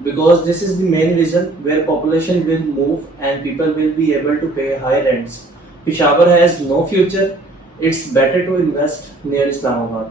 because this is the main reason where population will move and people will be able to pay high rents. Peshawar has no future. It's better to invest near Islamabad.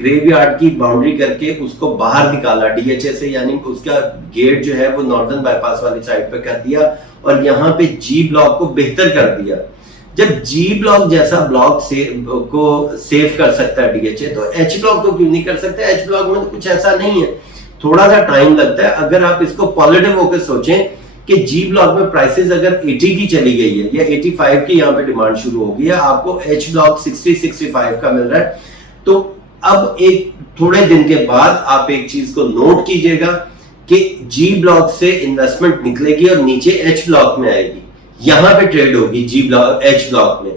Graveyard کی boundary کر کے اس کو باہر نکالا D H اے سے, یعنی اس کا get جو ہے وہ ناردرن بائی پاس والی سائڈ پہ کر دیا اور یہاں پہ جی بلاک کو بہتر کر دیا. جب جی بلاک جیسا بلاک کو سیو کر سکتا ہے ڈی ایچ اے, تو ایچ بلاک کو کیوں نہیں کر سکتا؟ ایچ بلاک میں تو کچھ ایسا نہیں ہے, تھوڑا سا ٹائم لگتا ہے. اگر آپ اس کو پازیٹیو ہو کے سوچیں کہ جی بلاک میں پرائسز اگر 80 کی چلی گئی ہے یا 85 کی یہاں پہ ڈیمانڈ شروع ہو گئی ہے, آپ کو ایچ بلاک 60-65 کا مل رہا ہے, تو اب ایک تھوڑے دن کے بعد آپ ایک چیز کو نوٹ کیجئے گا کہ جی بلاک سے انویسٹمنٹ نکلے گی اور نیچے ایچ بلاک میں آئے گی, یہاں پہ ٹریڈ ہوگی جی بلاک ایچ بلاک میں,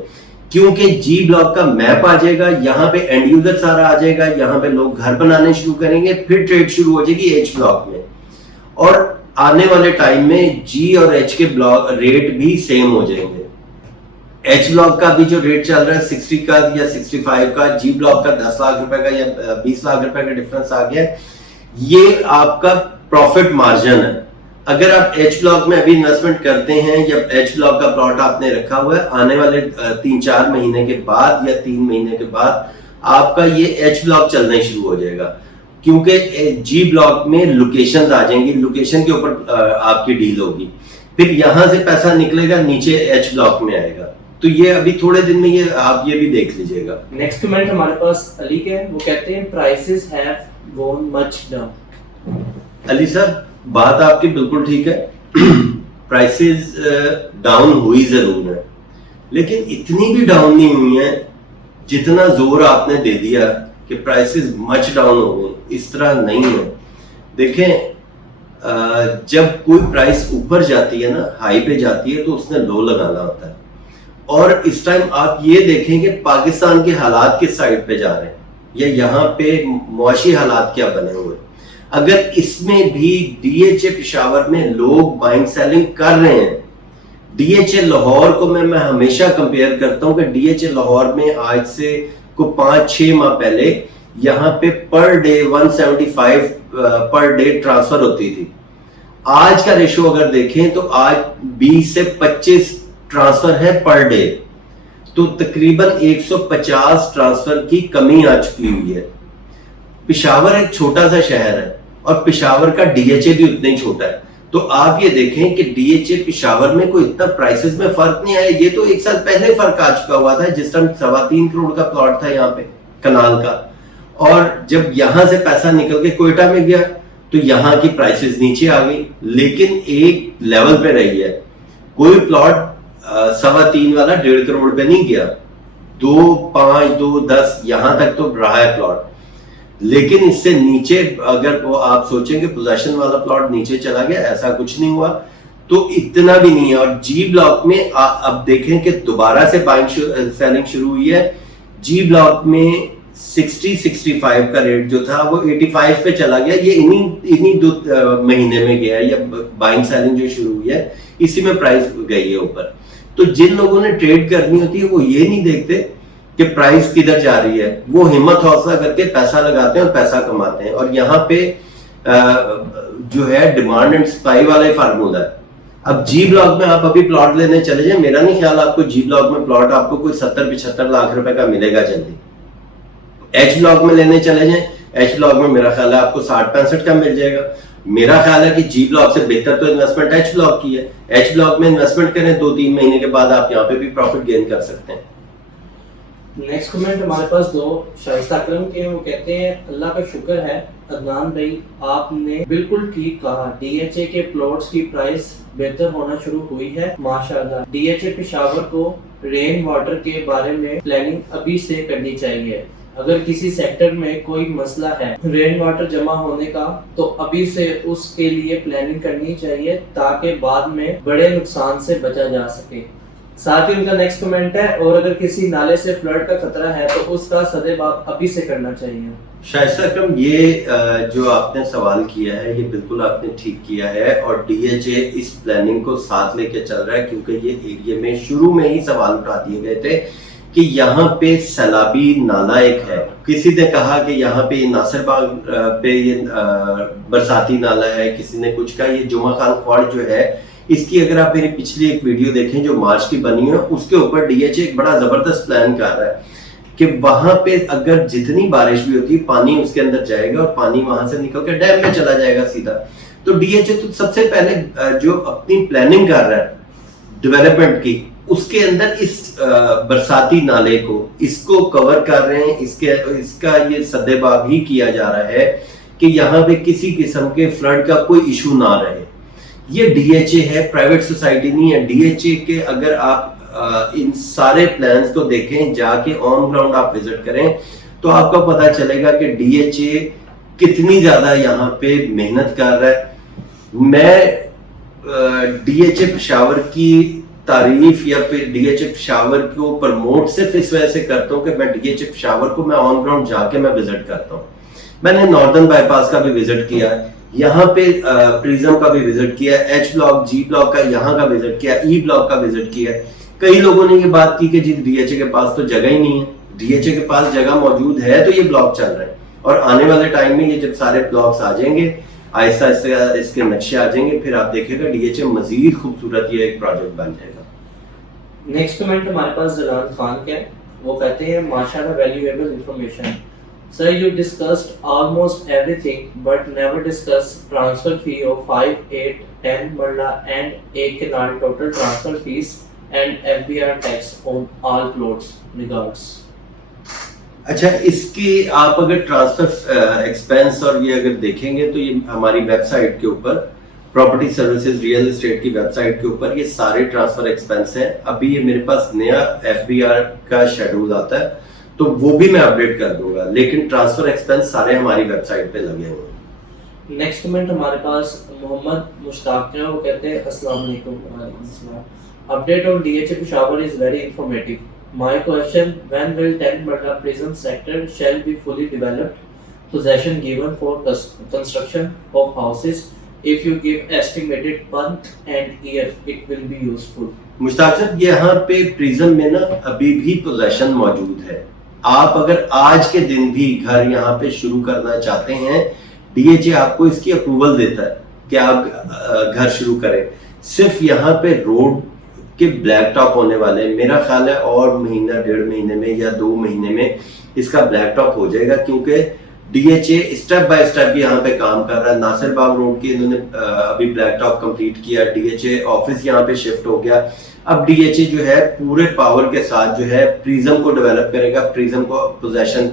کیونکہ جی بلاک کا میپ آ جائے گا, یہاں پہ اینڈ یوزر سارا آ جائے گا, یہاں پہ لوگ گھر بنانے شروع کریں گے, پھر ٹریڈ شروع ہو جائے گی ایچ بلاک میں. اور آنے والے ٹائم میں جی اور ایچ کے بلاک ریٹ بھی سیم ہو جائیں گے. ایچ بلاک کا بھی جو ریٹ چل رہا ہے 60 کا یا 65 کا, جی بلاک کا 10 لاکھ روپے کا یا 20 لاکھ روپے کا ڈفرنس آ گیا, یہ آپ کا پروفٹ مارجن ہے. اگر آپ ایچ بلاک میں ابھی انویسٹمنٹ کرتے ہیں یا ایچ بلاک کا پلاٹ آپ نے رکھا ہوا ہے, آنے والے 3-4 مہینے کے بعد یا 3 مہینے کے بعد آپ کا یہ ایچ بلاک چلنا شروع ہو جائے گا, کیونکہ جی بلاک میں لوکیشنز آ جائیں گی, لوکیشن کے اوپر آپ کی ڈیل ہوگی, پھر یہاں سے پیسہ نکلے گا نیچے ایچ بلاک میں آئے گا. تو یہ ابھی تھوڑے دن میں یہ آپ یہ بھی دیکھ لیجئے گا. نیکسٹ کمنٹ ہمارے پاس علی کے ہیں, وہ کہتے ہیں prices have gone much down. Ali sir, بات آپ کی بالکل ٹھیک ہے, پرائسز ڈاؤن ہوئی ضرور ہے, لیکن اتنی بھی ڈاؤن نہیں ہوئی ہیں جتنا زور آپ نے دے دیا کہ پرائسز مچ ڈاؤن ہو گئے. اس طرح نہیں ہے. دیکھیں, جب کوئی پرائس اوپر جاتی ہے نا, ہائی پہ جاتی ہے, تو اس نے لو لگانا ہوتا ہے. اور اس ٹائم آپ یہ دیکھیں کہ پاکستان کے حالات کس سائڈ پہ جا رہے ہیں یا یہاں پہ معاشی حالات کیا بنے ہوئے. اگر اس میں بھی ڈی ایچ اے پشاور میں لوگ بائنگ سیلنگ کر رہے ہیں, ڈی ایچ اے لاہور کو میں ہمیشہ کمپیئر کرتا ہوں کہ ڈی ایچ اے لاہور میں آج سے کو 5-6 ماہ پہلے یہاں پہ per day 175 per day transfer ہوتی تھی. آج کا ریشو اگر دیکھیں تو آج 20 سے 25 ٹرانسفر ہے پر ڈے, تو تقریباً 150 ٹرانسفر کی کمی آ چکی ہوئی ہے. پشاور ایک چھوٹا سا شہر ہے اور پشاور کا ڈی ایچ اے بھی اتنا ہی چھوٹا ہے, تو آپ یہ دیکھیں کہ ڈی ایچ اے پشاور میں کوئی اتنا پرائسز میں فرق نہیں آیا. یہ تو 1 سال پہلے فرق آ چکا ہوا تھا, جس ٹائم 3.25 کروڑ کا پلاٹ تھا یہاں پہ کنال کا, اور جب یہاں سے پیسہ نکل کے کوئٹہ میں گیا تو یہاں کی پرائسز نیچے آ گئی, لیکن ایک لیول پہ رہی ہے. کوئی پلاٹ 3.25 والا 1.5 کروڑ پہ نہیں گیا, 2.5 2.10 یہاں تک تو رہا ہے پلاٹ, لیکن اس سے نیچے اگر وہ آپ سوچیں کہ پوزیشن والا پلاٹ نیچے چلا گیا, ایسا کچھ نہیں ہوا. تو اتنا بھی نہیں ہے. اور جی بلاک میں اب دیکھیں کہ دوبارہ سے بائنگ سیلنگ شروع ہوئی ہے. جی بلاک میں 60-65 کا ریٹ جو تھا وہ 85 پہ چلا گیا. یہ انہی 2 مہینے میں گیا ہے, یا بائنگ سیلنگ جو شروع ہوئی ہے اسی میں پرائس گئی ہے اوپر. تو جن لوگوں نے ٹریڈ کرنی ہوتی ہے وہ یہ نہیں دیکھتے کہ پرائس کدھر جا رہی ہے, وہ ہمت حوصلہ کر کے پیسہ لگاتے ہیں اور پیسہ کماتے ہیں. اور یہاں پہ جو ہے ڈیمانڈ اینڈ سپلائی والا ہی فارمولا ہے. اب جی بلاک میں آپ ابھی پلاٹ لینے چلے جائیں, میرا نہیں خیال آپ کو جی بلاک میں پلاٹ آپ کو کوئی 70-75 لاکھ روپے کا ملے گا جلدی. ایچ بلاک میں لینے چلے جائیں, ایچ بلاک میں میرا خیال ہے آپ کو 60-65 کا مل جائے گا. میرا خیال ہے کہ جی بلاک سے بہتر تو انویسٹمنٹ ایچ بلاک کی ہے. ایچ بلاک میں انویسٹمنٹ کریں, 2-3 مہینے کے بعد آپ یہاں پہ بھی پروفٹ گین کر سکتے ہیں. نیکسٹ کمنٹ ہمارے پاس 2 شائستہ اکرم کے, وہ کہتے ہیں اللہ کا شکر ہے عدنان بھائی, آپ نے بالکل ٹھیک کہا, ڈی ایچ اے کے پلاٹس کی پرائس بہتر ہونا شروع ہوئی ہے ماشاءاللہ. ڈی ایچ اے پشاور کو رین واٹر کے بارے میں پلاننگ ابھی سے کرنی چاہیے. اگر کسی سیکٹر میں کوئی مسئلہ ہے رین واٹر جمع ہونے کا, تو ابھی سے اس کے لیے پلاننگ کرنی چاہیے تاکہ بعد میں بڑے نقصان سے بچا جا سکے. ساتھ ہی ان کا نیکسٹ کمنٹ ہے, اور اگر کسی نالے سے فلڈ کا خطرہ ہے تو اس کا سدے باب ابھی سے کرنا چاہیے. شائستہ اکرم, یہ جو آپ نے سوال کیا ہے یہ بالکل آپ نے ٹھیک کیا ہے, اور ڈی ایچ اے اس پلاننگ کو ساتھ لے کے چل رہا ہے, کیونکہ یہ ایریا میں شروع میں ہی سوال اٹھا دیے گئے تھے کہ یہاں پہ سیلابی نالا ایک ہے. کسی نے کہا کہ یہاں پہ ناصر باغ پہ یہ برساتی نالا ہے, کسی نے کچھ کہا. یہ جمعہ خان خوڑ جو ہے, اس کی اگر آپ میری پچھلی ایک ویڈیو دیکھیں جو مارچ کی بنی ہے, اس کے اوپر ڈی ایچ اے ایک بڑا زبردست پلان کر رہا ہے. کہ وہاں پہ اگر جتنی بارش بھی ہوتی ہے پانی اس کے اندر جائے گا اور پانی وہاں سے نکل کے ڈیم میں چلا جائے گا سیدھا. تو ڈی ایچ اے تو سب سے پہلے جو اپنی پلاننگ کر رہا ہے ڈیولپمنٹ کی, اس کے اندر اس برساتی نالے کو اس کو کور کر رہے ہیں, اس کا یہ سدے باب ہی کیا جا رہا ہے کہ یہاں پہ کسی قسم کے فلڈ کا کوئی ایشو نہ رہے. یہ ڈی ایچ اے ہے, پرائیویٹ سوسائٹی نہیں ہے. ڈی ایچ اے کے اگر آپ ان سارے پلانز کو دیکھیں, جا کے آن گراؤنڈ آپ وزٹ کریں تو آپ کو پتا چلے گا کہ ڈی ایچ اے کتنی زیادہ یہاں پہ محنت کر رہا ہے. میں ڈی ایچ اے پشاور کی تعریف یا پھر ڈی ایچ اے پشاور کو پرموٹ صرف اس وجہ سے کرتا ہوں کہ میں ڈی ایچ اے پشاور کو میں آن گراؤنڈ جا کے میں وزٹ کرتا ہوں. میں نے ناردرن بائی پاس کا بھی وزٹ کیا, یہاں پہ پریزم کا بھی وزٹ کیا, ایچ بلاک جی بلاک کا یہاں کا وزٹ کیا, ای بلاک کا وزٹ کیا. کئی لوگوں نے یہ بات کی کہ جی ڈی ایچ اے کے پاس تو جگہ ہی نہیں ہے. ڈی ایچ اے کے پاس جگہ موجود ہے تو یہ بلاک چل رہے ہیں, اور آنے والے ٹائم میں یہ جب سارے بلاکس آ جائیں گے, آہستہ آہستہ اس کے نقشے آ جائیں گے, پھر آپ دیکھیں گا ڈی ایچ اے مزید خوبصورت یہ ایک پروجیکٹ بن جائے گا. نیکسٹ کمنٹ ہمارے پاس جلال خان کا ہے, وہ کہتے ہیں ماشاءاللہ valuable information. Sir, you discussed almost everything but never discussed transfer fee of 5, 8, 10 marla and ایک Kunal total transfer fees and FBR tax on all plots. Regards. اچھا, اس کی آپ اگر ٹرانسفر ایکسپینس اور یہ اگر دیکھیں گے تو یہ ہماری ویب سائٹ کے اوپر پراپرٹی سروسز ریئل اسٹیٹ کی ویب سائٹ کے اوپر یہ سارے ٹرانسفر ایکسپینس ہیں. ابھی یہ میرے پاس نیا ایف بی آر کا شیڈول آتا ہے تو وہ بھی میں اپڈیٹ کر دوں گا, لیکن ٹرانسفر ایکسپینس سارے ہماری ویب سائٹ پہ لگے ہوئے ہیں. نیکسٹ کمنٹ ہمارے پاس محمد مشتاق ہیں, وہ کہتے ہیں السلام علیکم. وعلیکم السلام. Update on DHA Peshawar is very informative. My question, when will 10 Marla prison sector shall be fully developed? Possession given for construction of houses. If you give estimated month and year, it will be useful. مشتاق صاحب, یہاں پہ prison میں نا ابھی بھی position موجود ہے. آپ اگر آج کے دن بھی گھر یہاں پہ شروع کرنا چاہتے ہیں, ڈی ایچ اے آپ کو اس کی اپروول دیتا ہے کہ آپ گھر شروع کریں. صرف یہاں پہ روڈ کے بلیک ٹاپ ہونے والے, میرا خیال ہے اور مہینہ 1.5 مہینے میں یا 2 مہینے میں اس کا بلیک ٹاپ ہو جائے گا, کیونکہ D H A step by step یہاں پہ کام کر رہا ہے. ناصر باغ روڈ کی انہوں نے ابھی بلیک ٹاپ کمپلیٹ کیا, ڈی ایچ اے آفس یہاں پہ شفٹ ہو گیا. اب ڈی ایچ اے جو ہے پورے پاور کے ساتھ جو ہے پریزم کو ڈیولپ کرے گا. پریزم کو پوزیشن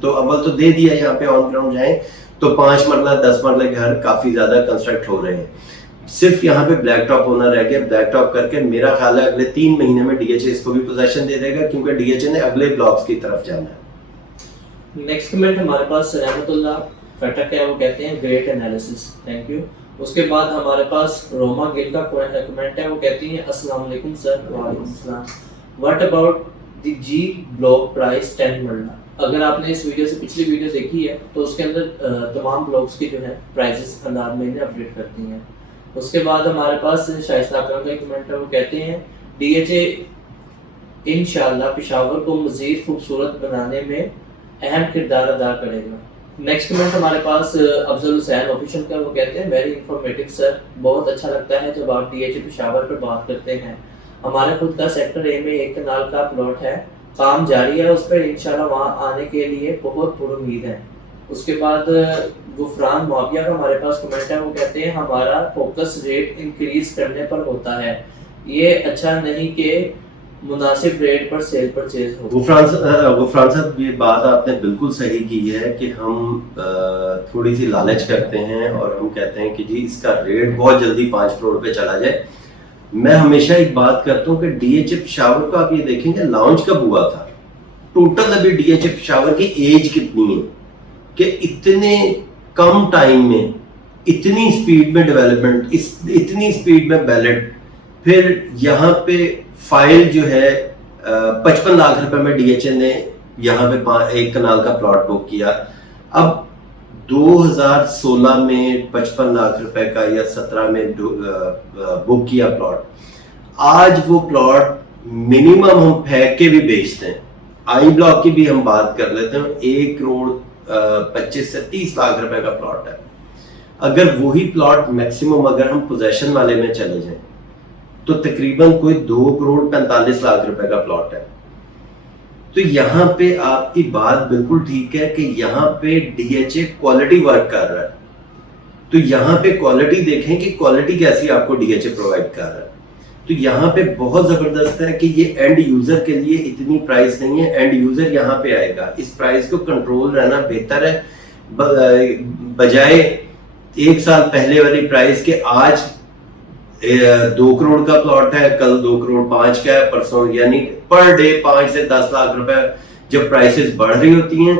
تو اول تو دے دیا, یہاں پہ آن گراؤنڈ جائیں تو 5 مرلہ 10 مرلہ گھر کافی زیادہ کنسٹرکٹ ہو رہے ہیں. صرف یہاں پہ بلیک ٹاپ ہونا رہ گیا. بلیک ٹاپ کر کے میرا خیال ہے اگلے 3 مہینے میں ڈی ایچ اے اس کو بھی پوزیشن دے دے گا, کیونکہ ڈی ایچ اے نے اگلے بلاکس کی طرف جانا ہے. نیکسٹ کمنٹ ہمارے پاس رحمت اللہ کٹک ہے, وہ کہتے ہیں گریٹ انالیسس, تھینک یو. اس کے بعد ہمارے پاس روما گل کا کمنٹ ہے, وہ کہتی ہیں السلام علیکم سر. وعلیکم السلام. What about the G block price 10 marla. اگر آپ نے اس ویڈیو سے پچھلی ویڈیو دیکھی ہے تو اس کے اندر تمام بلاکس کی جو ہے پرائسز انداز میں انہیں اپڈیٹ کرتی ہیں. اس کے بعد ہمارے پاس شائستہ اکرم کا کمنٹ ہے, وہ کہتے ہیں ڈی ایچ اے انشاءاللہ پشاور کو مزید خوبصورت بنانے میں اہم کردار ادا کرے گا. نیکسٹ کمنٹ ہمارے پاس افضل حسین آفیشل کا, وہ کہتے ہیں ویری انفارمیٹیو سر. بہت اچھا لگتا ہے جب آپ ڈی ایچ اے پشاور پر بات کرتے ہیں. ہمارے خود کا سیکٹر اے میں 1 کنال کا پلاٹ ہے, کام جاری ہے اس پر, انشاءاللہ وہاں آنے کے لیے بہت پر امید ہے. اس کے بعد غفران معاویہ کا ہمارے پاس کمنٹ ہے, وہ کہتے ہیں ہمارا فوکس ریٹ انکریز کرنے پر ہوتا ہے, یہ اچھا نہیں کہ مناسب ریٹ پر سیل پرچیز ہو. غفران صاحب, یہ بات آپ نے بالکل صحیح کی ہے کہ ہم تھوڑی سی لالچ کرتے ہیں اور ہم کہتے ہیں کہ جی اس کا ریٹ بہت جلدی 5 کروڑ پہ چلا جائے. میں ہمیشہ ایک بات کرتا ہوں کہ ڈی ایچ اے پشاور کو آپ یہ دیکھیں گے لانچ کب ہوا تھا, ٹوٹل ابھی ڈی ایچ اے پشاور کی ایج کتنی ہے کہ اتنے کم ٹائم میں اتنی اسپیڈ میں ڈیولپمنٹ, اتنی اسپیڈ میں بیلٹ, پھر یہاں پہ فائل جو ہے 55 لاکھ روپے میں ڈی ایچ اے نے یہاں پہ 1 کنال کا پلاٹ بک کیا. اب 2016 میں 55 لاکھ روپے کا یا 17 میں بک کیا پلاٹ. آج وہ پلاٹ منیمم ہم پھینک کے بھی بیچتے ہیں. آئی بلاک کی بھی ہم بات کر لیتے ہیں, 1 کروڑ 25 سے 30 لاکھ روپے کا پلاٹ ہے. اگر وہی پلاٹ میکسیمم اگر ہم پوزیشن والے میں چلے جائیں تو تقریباً کوئی 2 کروڑ 45 لاکھ روپے کا پلاٹ ہے. تو یہاں پہ آپ کی بات بالکل ٹھیک ہے کہ یہاں پہ D H A quality work کر رہا ہے. تو یہاں پہ کوالٹی دیکھیں کہ کوالٹی کیسی آپ کو ڈی ایچ اے پرووائڈ کر رہا ہے. تو یہاں پہ بہت زبردست ہے کہ یہ اینڈ یوزر کے لیے اتنی پرائس نہیں ہے. اینڈ یوزر یہاں پہ آئے گا, اس پرائس کو کنٹرول رہنا بہتر ہے بجائے 1 سال پہلے والی پرائس کے. آج 2 کروڑ کا پلاٹ ہے, کل 2 کروڑ 5 کا ہے, پرسوں, یعنی پر ڈے 5 سے 10 لاکھ روپے جب پرائسز بڑھ رہی ہوتی ہیں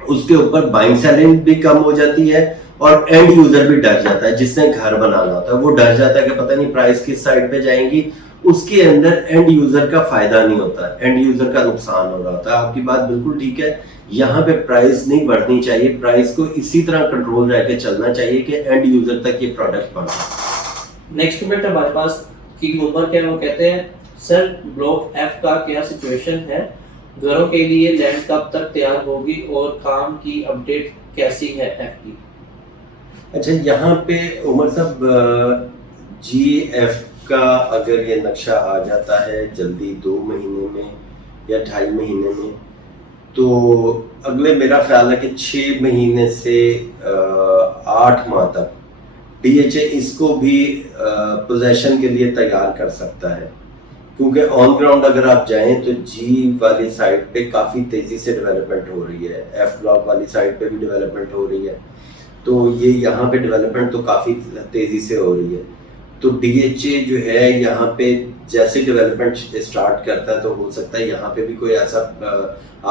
اس کے اوپر بائنگ سیلنگ بھی کم ہو جاتی ہے, اور اینڈ یوزر بھی ڈر جاتا ہے. جس نے گھر بنانا ہوتا ہے وہ ڈر جاتا ہے کہ پتہ نہیں پرائس کس سائڈ پہ جائیں گی. اس کے اندر اینڈ یوزر کا فائدہ نہیں ہوتا, اینڈ یوزر کا نقصان ہو رہا ہوتا ہے. آپ کی بات بالکل ٹھیک ہے, یہاں پہ پرائس نہیں بڑھنی چاہیے, پرائس کو اسی طرح کنٹرول رہ کے چلنا چاہیے کہ اینڈ یوزر تک یہ پروڈکٹ پہنچے. نیکسٹ کمنٹ ہمارے پاس کی عمر کے, وہ کہتے ہیں سر بلاک ایف کا کیا سچویشن ہے, گھروں کے لیے لینڈ کب تک تیار ہوگی اور کام کی اپڈیٹ کیسی ہے ایف کی. اچھا, یہاں پہ عمر صاحب جی ایف کا اگر یہ نقشہ آ جاتا ہے جلدی 2 مہینے میں یا 2.5 مہینے میں, تو اگلے میرا خیال ہے کہ 6 مہینے سے 8 ماہ تک ڈی ایچ اے اس کو بھی پوزیشن کے لیے تیار کر سکتا ہے. کیونکہ آن گراؤنڈ اگر آپ جائیں تو جی والی سائڈ پہ کافی تیزی سے ڈیولپمنٹ ہو رہی ہے, ایف بلاک والی سائڈ پہ بھی ڈیولپمنٹ ہو رہی ہے, تو یہ یہاں پہ ڈیولپمنٹ تو کافی تیزی سے ہو رہی ہے. تو ڈی ایچ اے جو ہے یہاں پہ جیسے ڈیولپمنٹ اسٹارٹ کرتا ہے تو ہو سکتا ہے یہاں پہ بھی کوئی ایسا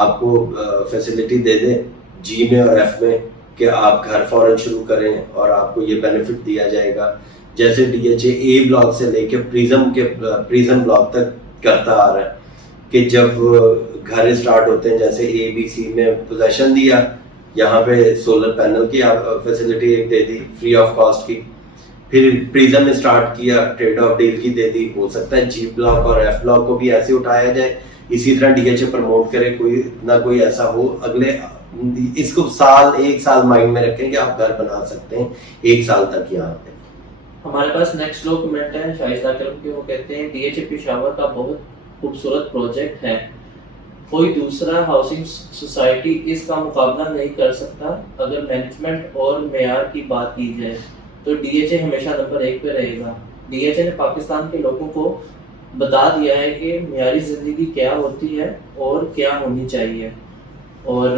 آپ کو فیسلٹی دے دے جی میں اور ایف میں کہ آپ گھر فوراً شروع کریں اور آپ کو یہ بینیفٹ دیا جائے گا. جیسے ڈی ایچ اے بلاک سے لے کے پریزم بلاک تک کرتا آ رہا ہے کہ جب گھر اسٹارٹ ہوتے ہیں جیسے اے بی سی میں پوزیشن دیا, یہاں پہ سولر پینل کی فیسلٹی ایک دے دی فری آف کاسٹ کی, پھر پریزم نے اسٹارٹ کیا ٹریڈ آف ڈیل کی دے دی. ہو سکتا ہے جی بلاک اور ایف بلاک کو بھی ایسے اٹھایا جائے, اسی طرح ڈی ایچ اے پروموٹ کرے, کوئی نہ کوئی ایسا ہو. اگلے اس کو 1 سال مائنڈ میں رکھیں کہ آپ گھر بنا سکتے ہیں 1 سال تک یہاں پہ. ہمارے پاس نیکسٹ لو کمنٹ ہے شائستہ کرم کے, وہ کہتے ہیں ڈی ایچ اے پشاور کا بہت خوبصورت پروجیکٹ ہے, کوئی دوسرا ہاؤسنگ سوسائٹی اس کا مقابلہ نہیں کر سکتا. اگر مینجمنٹ اور معیار کی بات کی جائے تو ڈی ایچ اے ہمیشہ نمبر 1 پہ رہے گا. ڈی ایچ اے نے پاکستان کے لوگوں کو بتا دیا ہے کہ معیاری زندگی کیا ہوتی ہے اور کیا ہونی چاہیے. اور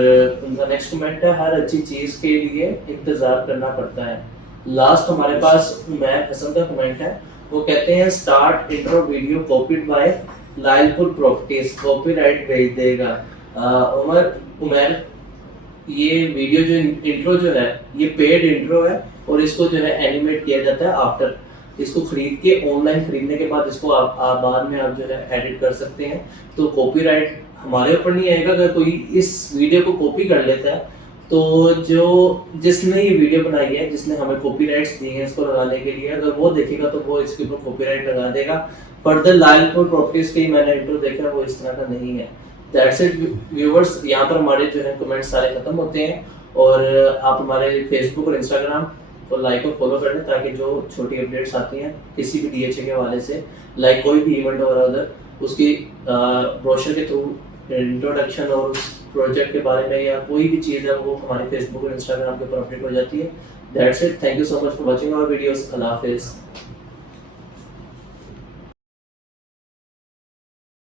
ان کا نیکسٹ کمنٹ ہے ہر اچھی چیز کے لیے انتظار کرنا پڑتا ہے. لاسٹ ہمارے پاس عمیر حسن کا کمنٹ ہے, وہ کہتے ہیں start intro video copied by loyal پور پراپرٹیز, کاپی رائٹ بھیج دے گا. عمیر یہ ویڈیو جو انٹرو جو ہے یہ پیڈ انٹرو ہے اور اس کو جو ہے اینیمیٹ کیا جاتا ہے آفٹر. اس کو خرید کے آن لائن خریدنے کے بعد اس کو آپ بعد میں آپ جو ہے ایڈٹ کر سکتے ہیں. تو کاپی رائٹ ہمارے اوپر نہیں آئے گا. اگر کوئی اس ویڈیو کو کاپی کر لیتا ہے تو جس نے یہ ویڈیو بنائی ہے, جس نے ہمیں کاپی رائٹس دی ہیں اس کو لگانے کے لیے, اگر وہ دیکھے گا تو وہ اس کے اوپر کاپی رائٹ لگا دے گا. فردر لائل پور پراپرٹیز کے میں نے انٹرو دیکھا وہ اس طرح کا نہیں ہے. دیٹس اٹ ویورز, یہاں پر ہمارے جو ہے کمنٹ سارے ختم ہوتے ہیں. اور آپ ہمارے فیس بک اور انسٹاگرام کو لائک اور فالو کر لیں تاکہ جو چھوٹی اپڈیٹس آتی ہیں کسی بھی ڈی ایچ اے کے حوالے سے, لائک کوئی بھی ایونٹ ہو رہا ادھر, اس کی بروشر کے تھرو انٹروڈکشن اور اس پروجیکٹ کے بارے میں یا کوئی بھی چیز ہے وہ ہمارے فیس بک اور انسٹاگرام کے اوپر اپڈیٹ ہو جاتی ہے. That's it, thank you so much for watching our videos. اللہ حافظ.